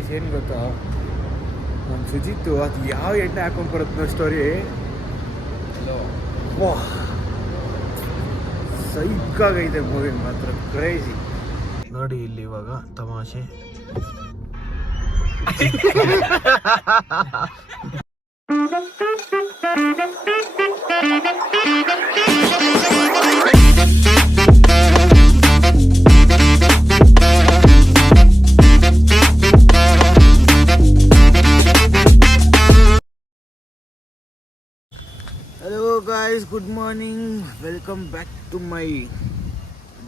Guys ಏನು ಗೊತ್ತಾ, ನಾನು ಸುಜಿತ್ತು ಅದು ಯಾವ ಎಣ್ಣೆ ಹಾಕೊಂಡು ಬರುತ್ತೆ ಸ್ಟೋರಿ. ವಾ ಸೈಕಾಗೈತೆ ಮೂವಿ ಮಾತ್ರ, ಕ್ರೇಜಿ. ನೋಡಿ ಇಲ್ಲಿ ಇವಾಗ ತಮಾಷೆ. Hello guys, good morning, welcome back to my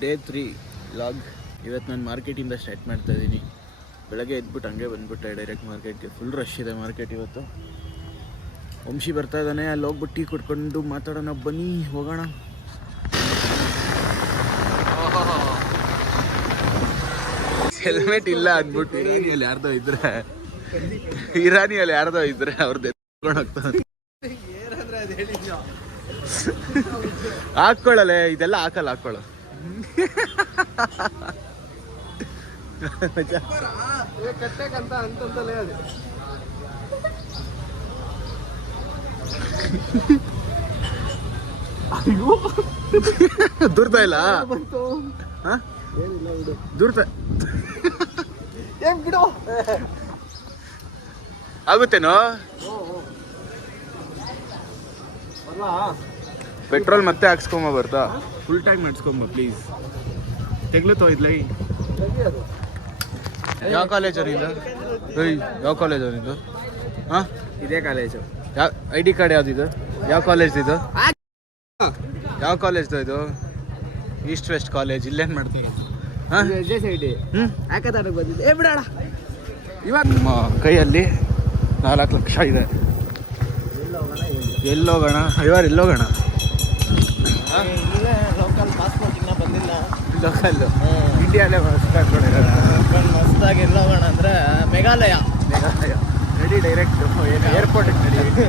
day 3 vlog. ಇವತ್ತು ನಾನು ಮಾರ್ಕೆಟಿಂದ ಸ್ಟಾರ್ಟ್ ಮಾಡ್ತಾ ಇದ್ದೀನಿ. ಬೆಳಗ್ಗೆ ಎದ್ಬಿಟ್ಟು ಹಂಗೆ ಬಂದ್ಬಿಟ್ಟೆ ಡೈರೆಕ್ಟ್ ಮಾರ್ಕೆಟ್ಗೆ. ಫುಲ್ ರಶ್ ಇದೆ ಮಾರ್ಕೆಟ್ ಇವತ್ತು. ವಂಶಿ ಬರ್ತಾ ಇದ್ದಾನೆ, ಅಲ್ಲಿ ಹೋಗ್ಬಿಟ್ಟು ಟೀ ಕುಡ್ಕೊಂಡು ಮಾತಾಡೋಣ, ಬನ್ನಿ ಹೋಗೋಣ. ಹೆಲ್ಮೆಟ್ ಇಲ್ಲ ಅಂದ್ಬಿಟ್ಟು ಇರಾನಿಯಲ್ಲಿ ಯಾರ್ದೋ ಇದ್ರೆ ಅವ್ರದ್ದು ಎತ್ಕೊಂಡು ಹೋಗ್ತಾನೆ. ಹಾಕೊಳ್ಳಲೆ, ಇದೆಲ್ಲ ಹಾಕೊಳ್ಳ. ದೂರ್ತಾ ಇಲ್ಲ ದೂರ್ತಾ ಬಿಡು ಆಗುತ್ತೇನೋ. ಪೆಟ್ರೋಲ್ ಮತ್ತೆ ಹಾಕ್ಸ್ಕೊಂಬ ಬರ್ತಾ, ಫುಲ್ ಟ್ಯಾಂಕ್ ಮಾಡಿಸ್ಕೊಂಬ ಪ್ಲೀಸ್. ತೆಗ್ಲುತ್ತೋ ಇದ್ಲೈ. ಯಾವ ಕಾಲೇಜ್ ಅವನಿಂದ? ಯಾವ ಕಾಲೇಜ್ ಅವನಿಂದು? ಹಾಂ, ಇದೇ ಕಾಲೇಜು. ಯಾವ ID ಕಾರ್ಡ್ ಯಾವ್ದಿದು? ಯಾವ ಕಾಲೇಜ್ ಇದು? ಯಾವ ಕಾಲೇಜ್ದು ಇದು? East west college. ಇಲ್ಲೇನು ಮಾಡ್ತೀವಿ? ಹಾಂ, ಬಂದಿದೆ. ಬಿಡೋಣ. ಇವಾಗ ನಮ್ಮ ಕೈಯಲ್ಲಿ 4 ಲಕ್ಷ ಇದೆ. ಎಲ್ಲೋಗೋಣ ಐವಾರ? ಎಲ್ಲೋಗೋಣ? ಲೋಕಲ್ ಪಾಸ್ಪೋರ್ಟ್ ಇನ್ನೂ ಬಂದಿಲ್ಲ. ಲೋಕಲ್ ಇಂಡಿಯಾಲೇ ಮಸ್ತಾಗಿ ಎಲ್ಲೋಗೋಣ ಅಂದರೆ ಮೇಘಾಲಯ. ರೆಡಿ ಡೈರೆಕ್ಟ್ ಏರ್ಪೋರ್ಟಿಗೆ ನಡಿ.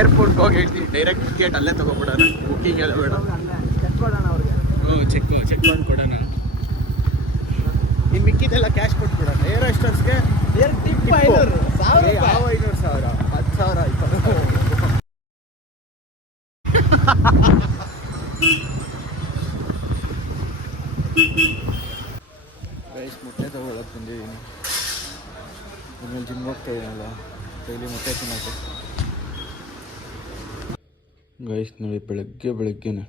ಏರ್ಪೋರ್ಟ್ಗೆ ಹೋಗಿ ಹೇಳ್ತೀನಿ, ಡೈರೆಕ್ಟ್ ಟಿಕೆಟ್ ಅಲ್ಲೇ ತೊಗೊಬಿಡೋಣ, ಬುಕ್ಕಿಂಗ್ ಎಲ್ಲ ಬೇಡ. ಚೆಕ್ ಕೊಡೋಣ ಅವ್ರಿಗೆ. ಚೆಕ್ ಮಾಡಿ ಕೊಡೋಣ. ಇನ್ನು ಮಿಕ್ಕಿದೆಲ್ಲ ಕ್ಯಾಶ್ ಕೊಟ್ಬಿಡೋಣ. ಏರ್ ಅಷ್ಟರ್ಸ್ಗೆ ಟಿಪ್ 500 ಯಾವ 500,000 10,000 20,000. ಗೈಸ್, ಮೊಟ್ಟೆ ತಗೊಳಕ್ಕೆ ಬಂದಿದ್ದೀನಿ. ಆಮೇಲೆ ಜಿಮ್ ಹೋಗ್ತಾ ಇದ್ದೀನಲ್ಲ, ಡೈಲಿ ಮೊಟ್ಟೆ ತಿನ್ನೋಕ್ಕೆ. ಗೈಸ್ ನೋಡಿ, ಬೆಳಗ್ಗೆನೆ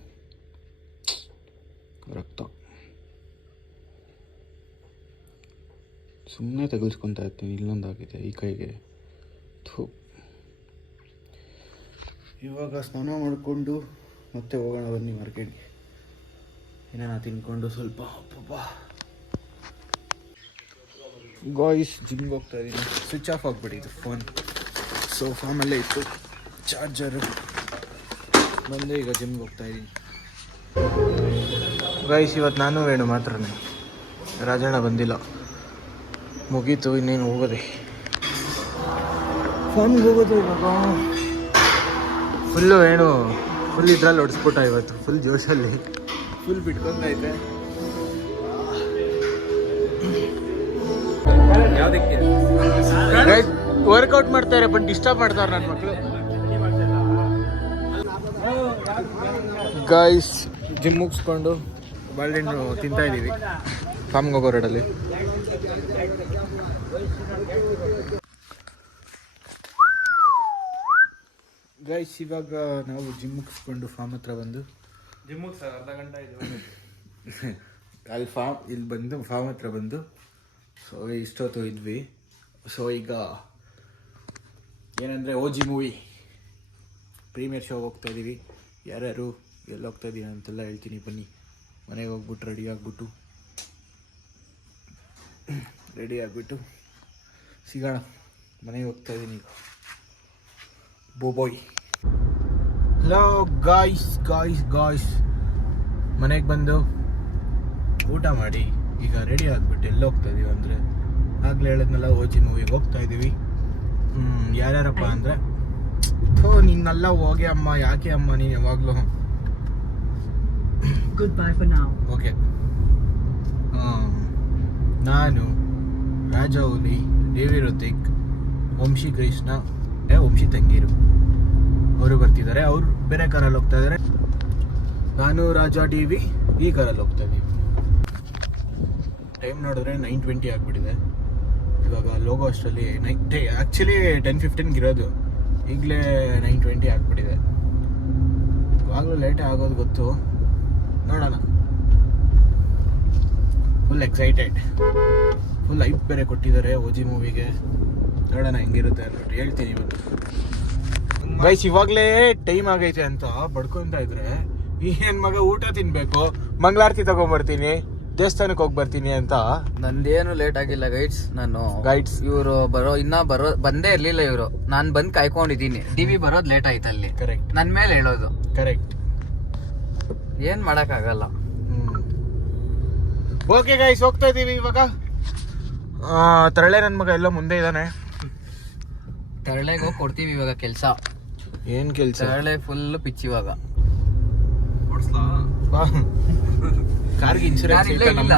ರಕ್ತ ಸುಮ್ಮನೆ ತಗಲ್ಸ್ಕೊತಾ ಇರ್ತೀನಿ. ಇಲ್ಲೊಂದಾಗಿದೆ ಈ ಕೈಗೆ. ಇವಾಗ ಸ್ನಾನ ಮಾಡಿಕೊಂಡು ಮತ್ತೆ ಹೋಗೋಣ ಬನ್ನಿ ಮಾರ್ಕೆಟ್ಗೆ. ಏನೇನ ತಿನ್ಕೊಂಡು ಸ್ವಲ್ಪ. ಗಾಯ್ಸ್, ಜಿಮ್ಗೆ ಹೋಗ್ತಾ ಇದ್ದೀನಿ. ಸ್ವಿಚ್ ಆಫ್ ಆಗಿಬಿಟ್ಟಿತ್ತು ಫೋನ್. ಸೊ ಫೋನಲ್ಲೇ ಇತ್ತು ಚಾರ್ಜರು. ಬಂದು ಈಗ ಜಿಮ್ಗೆ ಹೋಗ್ತಾ ಇದ್ದೀನಿ. ಗಾಯ್ಸ್, ಇವತ್ತು ನಾನು ವೇಣು ಮಾತ್ರನೇ, ರಾಜಣ್ಣ ಬಂದಿಲ್ಲ. ಮುಗೀತು, ಇನ್ನೇನು ಹೋಗೋದೆ. ಫೋನ್ಗೆ ಹೋಗೋದು ಇವಾಗ. ಫುಲ್ಲು ವೇಣು ಫುಲ್ ಇದ್ರಲ್ಲಿ ಹೊಡಿಸ್ಬಿಟ್ಟ ಇವತ್ತು, ಫುಲ್ ಜೋಶಲ್ಲಿ, ಫುಲ್ ಬಿಟ್ಕೊಂಡೈತೆ. ಯಾವುದಕ್ಕೆ ವರ್ಕೌಟ್ ಮಾಡ್ತಾರೆ, ಬಟ್ ಡಿಸ್ಟರ್ಬ್ ಮಾಡ್ತಾರೆ ನನ್ನ ಮಕ್ಕಳು. ಗಾಯ್ಸ್, ಜಿಮ್ ಮುಗಿಸ್ಕೊಂಡು ಬಾಳೆಹಣ್ಣು ತಿಂತಾ ಇದ್ದೀವಿ ಫಾರ್ಮ್ಗೆ ಹೋಗೋ ರೋಡಲ್ಲಿ. ಗೈಸ್, ಇವಾಗ ನಾವು ಜಿಮ್ ಮುಗಿಸ್ಕೊಂಡು ಫಾರ್ಮ್ ಹತ್ರ ಬಂದು, ಜಿಮ್ಮಿಗೆ ಸರ್ ಅರ್ಧ ಗಂಟೆ ಇದು ಅಲ್ಲಿ ಇಲ್ಲಿ ಬಂದು ಫಾರ್ಮ್ ಹತ್ರ ಬಂದು, ಸೊ ಇಷ್ಟೊತ್ತು ಇದ್ವಿ. ಸೊ ಈಗ ಏನಂದರೆ OG ಮೂವಿ ಪ್ರೀಮಿಯರ್ ಶೋಗೆ ಹೋಗ್ತಾ ಇದ್ದೀವಿ. ಯಾರ್ಯಾರು ಎಲ್ಲಿ ಹೋಗ್ತಾ ಇದ್ದೀವಿ ಅಂತೆಲ್ಲ ಹೇಳ್ತೀನಿ, ಬನ್ನಿ. ಮನೆಗೆ ಹೋಗ್ಬಿಟ್ಟು ರೆಡಿ ಆಗಿಬಿಟ್ಟು ಸಿಗೋಣ. ಮನೆಗೆ ಹೋಗ್ತಾ ಇದ್ದೀನಿ ಈಗ. ಬೋಯ್. ಹಲೋ ಗಾಯ್ಸ್, ಮನೆಗೆ ಬಂದು ಊಟ ಮಾಡಿ ಈಗ ರೆಡಿ ಆಗಿಬಿಟ್ಟು ಎಲ್ಲಿ ಹೋಗ್ತಾ ಇದೀವಿ ಅಂದರೆ, ಆಗಲೇ ಹೇಳಿದ್ನಲ್ಲ OG ಮೂವಿಗೆ ಹೋಗ್ತಾ ಇದ್ದೀವಿ. ಯಾರ್ಯಾರಪ್ಪ ಅಂದರೆ, ನಿನ್ನೆಲ್ಲ ಹೋಗಿ ಅಮ್ಮ, ಯಾಕೆ ಅಮ್ಮ ನೀನು ಯಾವಾಗಲೂ Goodbye for now. ಓಕೆ. ನಾನು ರಾಜ ಹುಲಿ, ದೇವಿ ಋತಿಕ್, ವಂಶಿ ಕೃಷ್ಣ, ವಂಶಿ ತಂಗೀರು ಅವರು ಬರ್ತಿದ್ದಾರೆ. ಅವ್ರು ಬೇರೆ ಕಾರಲ್ಲಿ ಹೋಗ್ತಾ ಇದ್ದಾರೆ. ನಾನು ರಾಜ ಟಿವಿ ಈ ಕಾರಲ್ಲಿ ಹೋಗ್ತಾ ಇದ್ದೀವಿ. ಟೈಮ್ ನೋಡಿದ್ರೆ 9:20 ಆಗಿಬಿಟ್ಟಿದೆ. ಇವಾಗ ಲೋಗೋ ಅಷ್ಟರಲ್ಲಿ ಆ್ಯಕ್ಚುಲಿ 10:15 ಇರೋದು, ಈಗಲೇ 9:20 ಆಗಿಬಿಟ್ಟಿದೆ. ಇವಾಗಲೂ ಲೇಟೇ ಆಗೋದು ಗೊತ್ತು. ನೋಡೋಣ. ಫುಲ್ ಎಕ್ಸೈಟೆಡ್, ಫುಲ್ ಐಪ್ ಬೇರೆ ಕೊಟ್ಟಿದ್ದಾರೆ ಓಜಿ ಮೂವಿಗೆ. ನೋಡೋಣ ಹೆಂಗಿರುತ್ತೆ ಅನ್ನೋದು ಹೇಳ್ತೀನಿ ಇವತ್ತು. ಗೈಸ್ ಇವಾಗಲೇ ಟೈಮ್ ಆಗೈತೆ ಅಂತ ಬಡ್ಕೊಂತ ಇದ್ರೆ ಈ ಹೆಣ್ಮಗ ಊಟ ತಿನ್ಬೇಕು, ಮಂಗಳಾರತಿ ತಗೊಂಡ್ಬರ್ತೀನಿ, ದೇವಸ್ಥಾನಕ್ಕೆ ಹೋಗಿ ಬರ್ತೀನಿ ಅಂತ. ನಂದೇನು ಲೇಟ್ ಆಗಿಲ್ಲ ಗೈಡ್ಸ್. ಇವರು ಬಂದೇ ಇರ್ಲಿಲ್ಲ ಇವರು. ನಾನ್ ಬಂದ್ ಕಾಯ್ಕೊಂಡಿದೀನಿ. ಟಿವಿ ಬರೋದ್ ಲೇಟ್ ಆಯ್ತು ಅಲ್ಲಿ. ಕರೆಕ್ಟ್. ನನ್ ಮೇಲೆ ಹೇಳೋದು ಕರೆಕ್ಟ್. ಏನ್ ಮಾಡಕ್ ಆಗಲ್ಲ. ಓಕೆ ಗೈಸ್, ಹೋಗ್ತಾ ಇದೀವಿ ಇವಾಗ. ತರಳೆ ನನ್ ಮಗ ಎಲ್ಲೋ ಮುಂದೆ ಇದ್ದಾನೆ. ತರಳೆಗೆ ಹೋಗಿ ಕೊಡ್ತೀವಿ ಇವಾಗ ಕೆಲ್ಸ. ಏನ್ ಕೆಲ್ಸ? ತರಳೆ ಫುಲ್ ಪಿಚ್ ಇವಾಗ. ಕಾರ್ಗೆ ಇನ್ಶೂರೆನ್ಸ್ ಇಲ್ಲ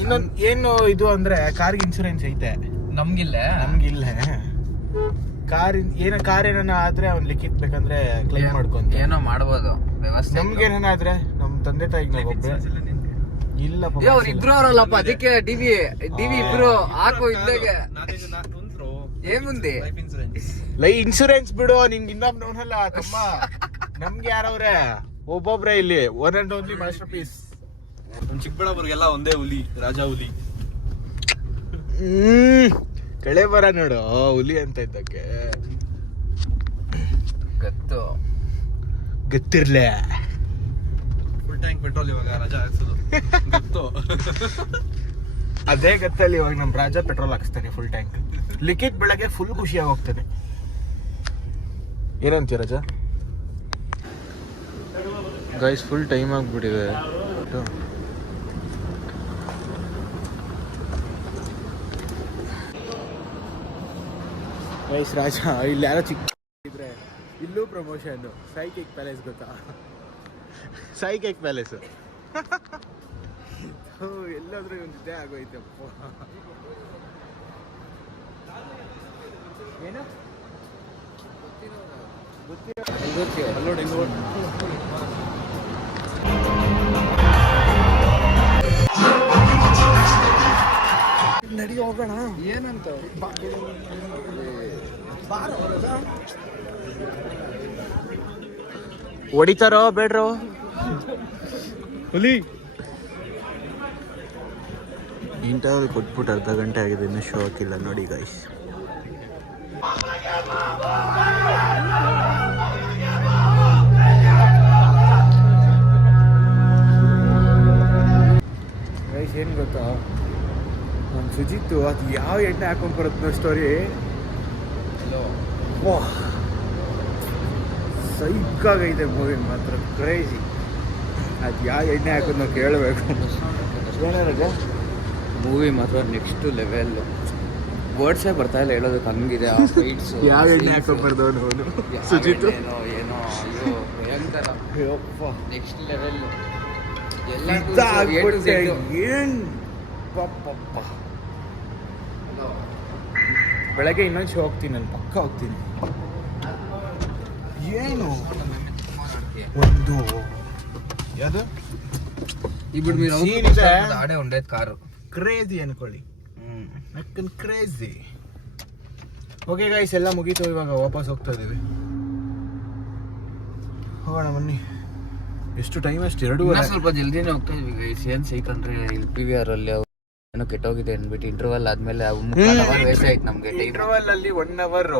ಇನ್ನೊಂದು ಏನು ಇದು ಅಂದ್ರೆ ಕಾರ್ಗೆ ಇನ್ಶೂರೆನ್ಸ್ ಐತೆ, ನಮ್ಗಿಲ್ಲ. ನಮ್ಗಿಲ್ಲ. ಕಾರ್ ಏನಾನ ಆದ್ರೆ ಅವ್ನ್ ಲಿಖಿತ್ ಬೇಕಂದ್ರೆ ಕ್ಲೈಮ್ ಮಾಡ್ಕೊಂತ ಏನೋ ಮಾಡ್ಬೋದು ವ್ಯವಸ್ಥೆ. ನಮ್ಗೇನಾದ್ರೆ ನಮ್ ತಂದೆ ತಾಯಿಗೆ ಇಲ್ಲ ಅವ್ರು ಇಬ್ರು ಅವರಲ್ಲಪ್ಪ, ಅದಕ್ಕೆ ಡಿವಿ ಇಬ್ರು ಹಾಕು ಇದ್ದಾಗೆ. ಏನ್ ಮುಂದೆ ಇನ್ಶೂರೆನ್ಸ್ ಬಿಡು, ನಿಂಗೆ ಇನ್ನೊಬ್ನವನಲ್ಲ ತಮ್ಮ. ನಮ್ಗೆ ಯಾರವ್ರೆ? ಒಬ್ಬೊಬ್ರೆ ಇಲ್ಲಿ one and only masterpiece. ಚಿಕ್ಕಬಳ್ಳಾಪುರ್ಗೆಲ್ಲ ಒಂದೇ ಹುಲಿ, ರಾಜ ಹುಲಿ. ಕಳೆ ಬರ ನೋಡು ಹುಲಿ ಅಂತ ಇದ್ದಕ್ಕೆ ಗೊತ್ತಿರ್ಲೆ. ಫುಲ್ ಟ್ಯಾಂಕ್ ಪೆಟ್ರೋಲ್ ಇವಾಗ ರಾಜ ಹಾಕ್ಸೋದು ಗೊತ್ತು. ಅದೇ ಗತ್ತಲ್ಲಿ ಇವಾಗ ನಮ್ ರಾಜ ಪೆಟ್ರೋಲ್ ಹಾಕ್ಸ್ತಾನೆ ಫುಲ್ ಟ್ಯಾಂಕ್. ಲಿಖಿತ್ ಬೆಳಗ್ಗೆ ಫುಲ್ ಖುಷಿಯಾಗಿ ಹೋಗ್ತಾನೆ. ಏನಂತೀಯ ರಾಜ? ಗೈಸ್ ಫುಲ್ ಟೈಮ್ ಆಗ್ಬಿಟ್ಟಿದೆ. ಗೈಸ್ ರಾಜ ಇಲ್ಲಿ ಯಾರೋ ಚಿಕ್ಕ ಇದ್ರೆ ಇಲ್ಲೂ ಪ್ರಮೋಷನ್. ಸಾಯಿ ಕೇಕ್ ಪ್ಯಾಲೇಸ್ ಗೊತ್ತಾ? ಸಾಯಿ ಕೇಕ್ ಪ್ಯಾಲೇಸ್ ಎಲ್ಲಾದ್ರೂ ಒಂದು ಇದೇ ಆಗೋಯ್ತಪ್ಪ. ಏನು ನಡಿ ಹೋಗೋಣ. ಏನಂತ ಹೊಡಿತಾರೋ ಬೇಡ್ರೋ ಹುಲಿ? ಇಂಟರ್ವಲ್ ಕೊಟ್ಬಿಟ್ಟು ಅರ್ಧ ಗಂಟೆ ಆಗಿದೆ, ಇನ್ನೂ ಶೋ ಹಾಕಿಲ್ಲ ನೋಡಿ ಗೈಸ್. ಗೈಸ್ ಏನು ಗೊತ್ತಾ, ನಾನು ಸುಜಿತ್ತು ಅದು ಯಾವ ಎಣ್ಣೆ ಹಾಕೊಂಡು ಬರುತ್ತೆ ಸ್ಟೋರಿ. ಸೈಕಾಗೈತೆ ಮೂವಿ ಮಾತ್ರ, ಕ್ರೇಜಿ. ಅದು ಯಾವ ಎಣ್ಣೆ ಹಾಕೋದು ನಾವು ಕೇಳಬೇಕು. ಮೂವಿ ಮಾತ್ರ ನೆಕ್ಸ್ಟ್ ಲೆವೆಲ್. ವರ್ಡ್ಸೇ ಬರ್ತಾ ಇಲ್ಲ ಹೇಳೋದಕ್ಕೆ, ಹಂಗಿದೆ ಆ ಫೈಟ್ಸ್. ಯಾವ ಎಣ್ಣೆ ಹಾಕೊಂಡ್ಬಾರ್ದವನು ಅವನು ಸುಜಿತ್. ಏನೋ ಅಯ್ಯೋ ಭಯಂಕರ, ನೆಕ್ಸ್ಟ್ ಲೆವೆಲ್. ಏನ್ ಪಪ್ಪ. ಬೆಳಗ್ಗೆ ಇನ್ನೊಂದು ಶೋ ಹೋಗ್ತೀನಿ, ನಾನು ಪಕ್ಕ ಹೋಗ್ತೀನಿ. ಏನು ಒಂದು ಯಾವುದು ಆಡೇ ಉಂಡೈತ್ ಕಾರು. ಕ್ರೇಜಿ ಅನ್ಕೊಳ್ಳಿ, ಕ್ರೇಜಿ. ಓಕೆ ಗೈಸ್, ಎಲ್ಲ ಮುಗೀತು. ಇವಾಗ ವಾಪಸ್ ಹೋಗ್ತಾ ಇದೀವಿ. ಹೋಗೋಣ ಬನ್ನಿ. ಎಷ್ಟು ಟೈಮ್? ಅಷ್ಟು 2:30. ಸ್ವಲ್ಪ ಜಲ್ದಿನೇ ಹೋಗ್ತಾ ಇದೀವಿ ಗೈಸ್. ಏನ್ ಸೈಕಂದ್ರೆ ಇಲ್ಲಿ PVR ಅಲ್ಲಿ ಏನೋ ಕೆಟ್ಟೋಗಿದೆ ಅಂದ್ಬಿಟ್ಟು ಇಂಟರ್ವಲ್ ಆದ್ಮೇಲೆ ವೇಸ್ಟ್ ಆಯ್ತು ನಮ್ಗೆ. ಇಂಟರ್ವಲ್ ಅಲ್ಲಿ 1 ಅವರ್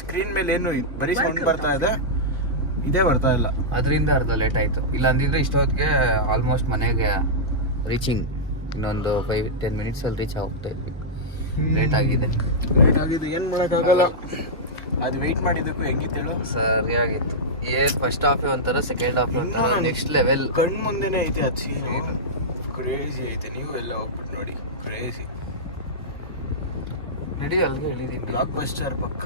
ಸ್ಕ್ರೀನ್ ಮೇಲೆ ಏನು ಬರೀ ಸೌಂಡ್ ಬರ್ತಾ ಇದೆ, ಇದೇ ಬರ್ತಾ ಇಲ್ಲ. ಅದರಿಂದ ಅರ್ಧ ಲೇಟ್ ಆಯ್ತು. ಇಲ್ಲ ಅಂದಿದ್ರೆ ಇಷ್ಟೊತ್ತಿಗೆ ಆಲ್ಮೋಸ್ಟ್ ಮನೆಗೆ ರೀಚಿಂಗ್ ಇನ್ನೊಂದು 5-10 ಮಿನಿಟ್ಸ್ ಅಲ್ಲಿ ರೀಚ್ ಹೋಗ್ತಾ ಇದ್ವಿ. ಲೇಟ್ ಆಗಿದೆ. ಏನ್ ಮಾಡಕ್ಕಾಗಲ್ಲ. ಅದು ವೆಯ್ಟ್ ಮಾಡಿದ್ದಕ್ಕೂ ಹೆಂಗಿತ್ತು ಹೇಳು? ಸರಿಯಾಗಿತ್ತು. ಏನ್ ಫಸ್ಟ್ ಹಾಫ್ ಒಂಥರ, ಸೆಕೆಂಡ್ ಹಾಫ್ ಒಂಥರ ನೆಕ್ಸ್ಟ್ ಲೆವೆಲ್. ಕಣ್ ಮುಂದೆನೆ ಐತೆ ಅದು ಸೀನು. ಕ್ರೇಜಿ ಐತೆ. ನೀವು ಎಲ್ಲ ಹೋಗ್ಬಿಟ್ಟು ನೋಡಿ, ಕ್ರೇಜಿ. ನಡಿ ಅಲ್ಲಿಗೆ ಹೇಳಿದೀನಿ. ಬ್ಲಾಕ್ ಬಸ್ಟರ್ ಪಕ್ಕ.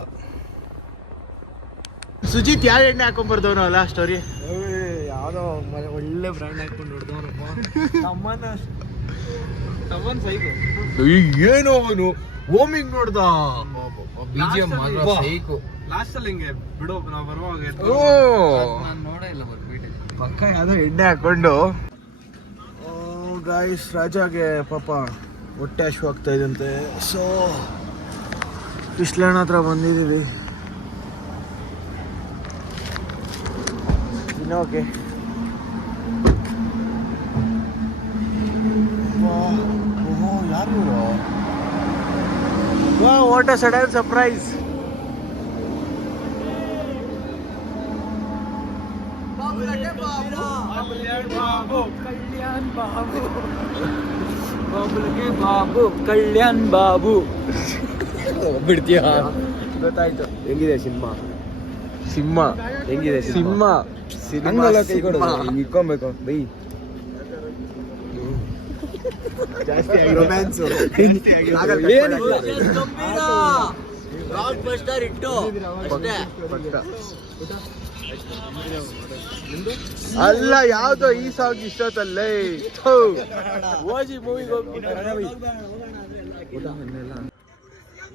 ಸುಜಿತ್ ಯಾವ ಎಣ್ಣೆ ಹಾಕೊಂಡ್ಬರ್ದವನು ಅಲ್ಲ ಸ್ಟೋರಿ? ಯಾವ್ದೋ ಒಳ್ಳೆ ಬ್ರ್ಯಾಂಡ್ ಹಾಕೊಂಡು ಹೊಡೆದವನಪ್ಪ. ತವನ್ ಸೈಕು ಏನು ಅವನು ಓಮಿಂಗ್ ನೋಡ್ದ BGM ಮಾತ್ರ ವಾ. ಸೈಕು. ಲಾಸ್ಟ್ ಅಲ್ಲಿ ಹಿಂಗೆ ಬಿಡು ನಾವ್ ಬರುವಾಗ ಓ ನಾನ್ ನೋಡೇ ಇಲ್ಲ ಬರ್ಬಿಟ್ಟೆ. ಪಕ್ಕ ಯಾವ್ದೋ ಎಣ್ಣೆ ಹಾಕೊಂಡು ಗಾಯ್ಸ್ ರಾಜಾಗೆ ಪಾಪ ಹೊಟ್ಟೆ ಹಶು ಆಗ್ತಾ ಇದಂತೆ. ಸೊ ಕಿಸ್ಲಣ್ಣ ಹತ್ರ ಬಂದಿದ್ದೀವಿ. ಓಕೆ ಓಹೋ ಯಾರು ಇವರು? ವಾ what a sudden surprise. Kalyan Babu ಬಿಡ್ತೀಯ? ಗೊತ್ತಾಯ್ತು. ಹೆಂಗಿದೆ ಸಿನಿಮಾ? ಸಿಂಹ ಹೆಂಗಿದೆ ಸಿಂಹ ಹಂಗಲ್ಲ ಕೈ ಕೊಡೋದು, ಹಿಂಗ್ ಇಕ್ಕೊಬೇಕು ಬೈ. ಜಾಸ್ತಿ ಆಗಿ ರೊಮ್ಯಾನ್ಸು ಅಲ್ಲ ಯಾವ್ದೋ ಈ ಸಾಂಗ್ ಇಷ್ಟೊತ್ತಲ್ಲೇ ಓಜಿ ಮೂವಿಗೆ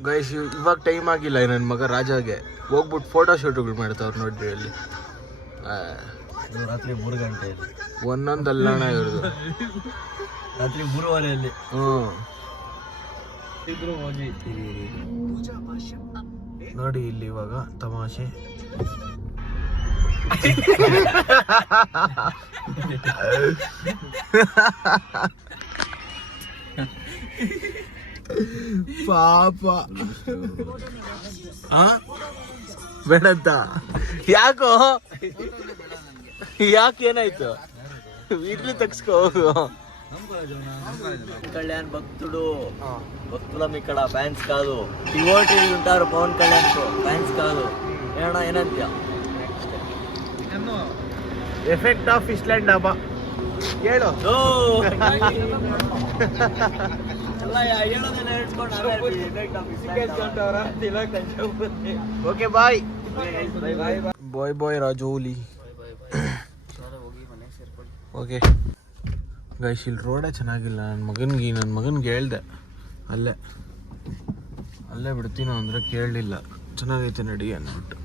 ಗೈಸ್ ಇವಾಗ ಟೈಮ್ ಆಗಿಲ್ಲ ನನ್ನ ಮಗ ರಾಜಾಗೆ ಹೋಗ್ಬಿಟ್ಟು ಫೋಟೋ ಶೂಟ್ಗಳು ಮಾಡ್ತಾವ್ರು ನೋಡ್ರಿ ಅಲ್ಲಿ. ರಾತ್ರಿ 3 ಗಂಟೆ ಒಂದೊಂದಲ್ಲ ಅಣ್ಣ ಇವ್ರದ್ದು. ರಾತ್ರಿ 3:30 ಇದ್ರು ಹೋಗಿ ನೋಡಿ ಇಲ್ಲಿ ಇವಾಗ ತಮಾಷೆ. ಪಾಪ ಬೇಡಂತ ಯಾಕೋ ಯಾಕೇನಾಯ್ತು? ಇರ್ಲಿ తగ్స్కో ಹೋಗು. కళ్యాణ్ భక్తుడు భక్తులం ఇక్కడ ఫ్యాన్స్ కాదు, డివోటీలు ఉంటారు పవన్ కళ్యాణ్ కు, ఫ్యాన్స్ కాదు. ఏమన్నా ఏనంత్య ಎಫೆಕ್ಟ್ ಆಫ್ ಇಸ್ಲ್ಯಾಂಡ್ ಡಬ್ಬಾ ಹೇಳು. ಎಲ್ಲ ಹೇಳೋದನ್ನ ಹೇಳ್ಕೊಂಡು ಓಕೆ ಬಾಯ್ ಬಾಯ್ ಬಾಯ್ ರಾಜೋಲಿ. ಓಕೆ ಗೈಸ್ ಇಲ್ಲಿ ರೋಡೇ ಚೆನ್ನಾಗಿಲ್ಲ. ನನ್ನ ಮಗನಿಗೆ ಹೇಳ್ದೆ ಅಲ್ಲೇ ಬಿಡ್ತೀನೋ ಅಂದರೆ ಕೇಳಲಿಲ್ಲ. ಚೆನ್ನಾಗೈತೆ ನಡಿ ಅಂದ್ಬಿಟ್ಟು.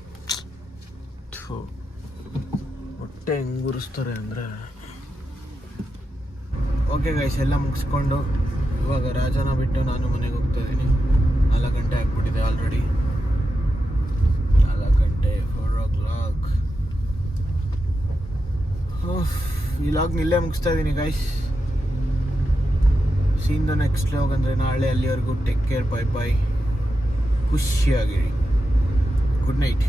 ಥು, ಹೊಟ್ಟೆ ಹೆಂಗೆ ಉರಿಸ್ತಾರೆ ಅಂದರೆ. ಓಕೆ ಗೈಸ್ ಎಲ್ಲ ಮುಗಿಸ್ಕೊಂಡು ಇವಾಗ ರಾಜನ ಬಿಟ್ಟು ನಾನು ಮನೆಗೆ ಹೋಗ್ತಾ ಇದ್ದೀನಿ. 4 ಗಂಟೆ ಆಗ್ಬಿಟ್ಟಿದೆ ಆಲ್ರೆಡಿ. 4 ಗಂಟೆ 4 o'clock. ಈ ಲಾಗ್ ಇಲ್ಲೇ ಮುಗಿಸ್ತಾ ಇದ್ದೀನಿ guys. See in the next log ಅಂದರೆ ನಾಳೆ. ಅಲ್ಲಿವರೆಗೂ ಟೇಕ್ ಕೇರ್, ಬೈ ಬಾಯ್, ಖುಷಿಯಾಗಿರಿ. Good night.